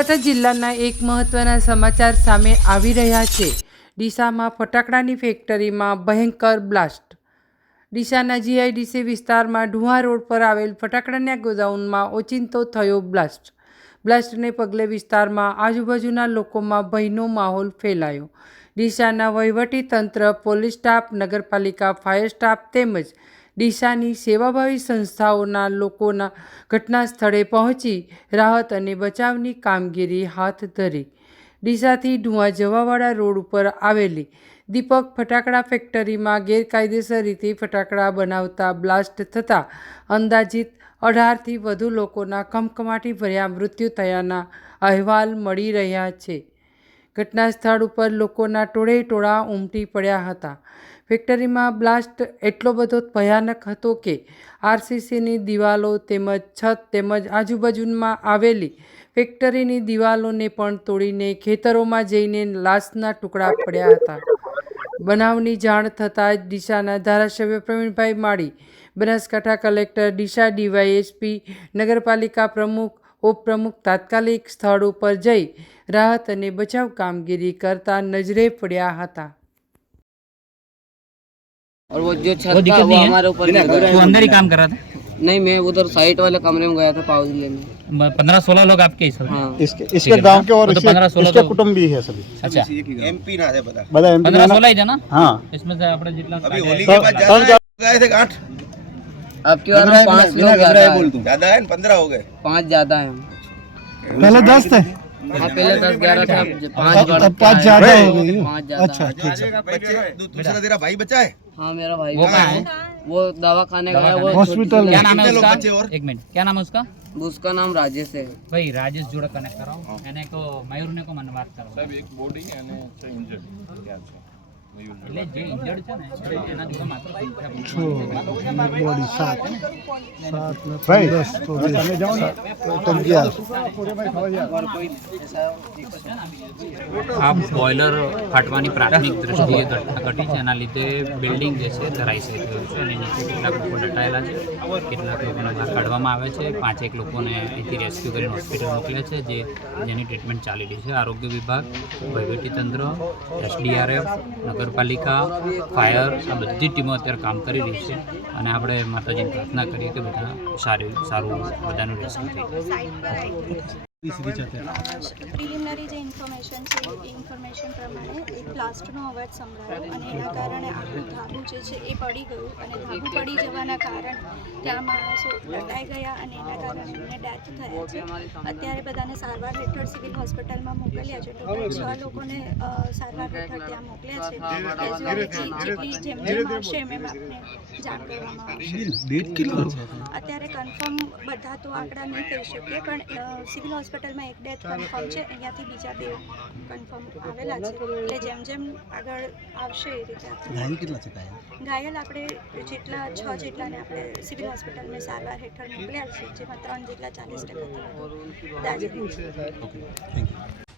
બનાસકાંઠા જિલ્લાના એક મહત્વના સમાચાર સામે આવી રહ્યા છે. ડીસામાં ફટાકડાની ફેક્ટરીમાં ભયંકર બ્લાસ્ટ. ડીસાના જીઆઈડીસી વિસ્તારમાં ઢુહા રોડ પર આવેલ ફટાકડાના ગોદાઉનમાં ઓચિંતો થયો બ્લાસ્ટ. બ્લાસ્ટને પગલે વિસ્તારમાં આજુબાજુના લોકોમાં ભયનો માહોલ ફેલાયો. ડીસાના વહીવટી તંત્ર, પોલીસ સ્ટાફ, નગરપાલિકા, ફાયર સ્ટાફ તેમજ ડીસાની સેવાભાવી સંસ્થાઓના લોકોના ઘટના સ્થળે પહોંચી રાહત અને બચાવની કામગીરી હાથ ધરી. ડીસાથી ઢુવા જવાવાળા રોડ ઉપર આવેલી દીપક ફટાકડા ફેક્ટરીમાં ગેરકાયદેસર રીતે ફટાકડા બનાવતા બ્લાસ્ટ થતાં અંદાજિત અઢારથી વધુ લોકોના કમકમાટી ભર્યા મૃત્યુ થયાના અહેવાલ મળી રહ્યા છે. ઘટના સ્થળ ઉપર લોકોના ટોળે ટોળા ઉમટી પડ્યા હતા. ફેક્ટરીમાં બ્લાસ્ટ એટલો બધો ભયાનક હતો કે આરસીસીની દિવાલો તેમજ છત તેમજ આજુબાજુમાં આવેલી ફેક્ટરીની દિવાલોને પણ તોડીને ખેતરોમાં જઈને લાશના ટુકડા પડ્યા હતા. બનાવની જાણ થતાં જ ડીસાના ધારાસભ્ય પ્રવીણભાઈ માળી, બનાસકાંઠા કલેક્ટર ડીસા ડીવાયએસપી, નગરપાલિકા પ્રમુખ, ઉપપ્રમુખ તાત્કાલિક સ્થળ ઉપર જઈ રાહત અને બચાવ કામગીરી કરતા નજરે પડ્યા હતા. और वो जो छत था वो हमारे ऊपर वो अंदर ही काम कर रहा था? नहीं मैं उधर साइट वाले कमरे में गया था पाउज लेने। पंद्रह सोलह लोग आपके इस हाँ। इसके इसके गाँव के और तो पंद्रह सोलह कुटुंब भी है सभी। अच्छा। एमपी ना है बता। बता पंद्रह सोलह ही जाना हाँ। इसमें से आपने जितना अभी होली के बाद ज़्यादा गए थे आठ? आपकी बार पाँच लोग ज़्यादा है। पंद्रह हो गए। पाँच ज़्यादा है। पहले दस थे। हाँ पहले दस ग्यारह थे अब पाँच अब- बढ़ अब पाँच के ज्यादा आए। हो गई हैं। पाँच ज्यादा अच्छा है। ठीक है बच्चे दू- दूसरा तेरा भाई बचा है हाँ मेरा भाई वो भी कहाँ है। है वो दवा खाने गया वो हॉस्पिटल क्या नाम है कितने लोग उसका बचे और? एक मिनट क्या नाम है उसका छोटी- उसका नाम राजेश है ભાઈ રાજેશ જોડે કનેક્ટ કરાવો એને કો મયુરને કો મને વાત કરો સાહેબ એક બોડી અને એટલે જે ઇન્જર્ડ છે ને એના જોડે માત્ર બોડી સાત. ભાઈ તમે જાઓ ને. તો અગિયાર આ બોઇલર ફાટવાની પ્રાથમિક દ્રષ્ટિએ ઘટના ઘટી છે. એના લીધે બિલ્ડિંગ જે છે ધરાશયી થયું છે. અને નીચે કેટલાક લોકો દટાયેલા છે. કેટલાક લોકોને બહાર કાઢવામાં આવે છે. પાંચેક લોકોને અહીંથી રેસ્ક્યુ કરીને હોસ્પિટલ મોકલ્યા છે જે જેની ટ્રીટમેન્ટ ચાલી રહી છે. આરોગ્ય વિભાગ વહીવટીતંત્ર એસડીઆરએફ નગરપાલિકા, ફાયર, આ બધી ટીમો અત્યારે કામ કરી રહી છે અને આપણે માતાજીની પ્રાર્થના કરીએ કે બધા સારી સારું બધાનું રેસ્ક્યુ થઈ પ્રિલિમિનરી જે ઇન્ફોર્મેશન છે એ ઇન્ફોર્મેશન પ્રમાણે એક બ્લાસ્ટનો અવાજ સંભળાયો અને એના કારણે આખું ધાબું જે છે એ પડી ગયું અને ધાબું પડી જવાના કારણે ત્યાં માણસો લટાઈ ગયા અને એના કારણે એમને ડેથ થયા છે. અત્યારે બધાને સારવાર હેઠળ સિવિલ હોસ્પિટલમાં મોકલ્યા છે. ટોટલ છ લોકોને સારવાર હેઠળ ત્યાં મોકલ્યા છે. કેઝ્યુઅલિટી જેટલી જેમ જેમ આવશે એમ એમ આપને જાણ કરવામાં અત્યારે કન્ફર્મ બધા તો આંકડા નહીં કહી શકીએ પણ સિવિલ સિવિલ હોસ્પિટલમાં એક ડેથ કન્ફર્મ છે અહીંયાથી બીજા બે કન્ફર્મ આવેલા છે. એટલે જેમ જેમ આગળ આવશે એ રીતે આપણે ઘાયલ આપણે જેટલા છ જેટલાને આપણે સિવિલ હોસ્પિટલમાં સારવાર હેઠળ મોકલ્યા છે જેમાં ત્રણ જેટલા ચાલીસ ટકા દાજરી છે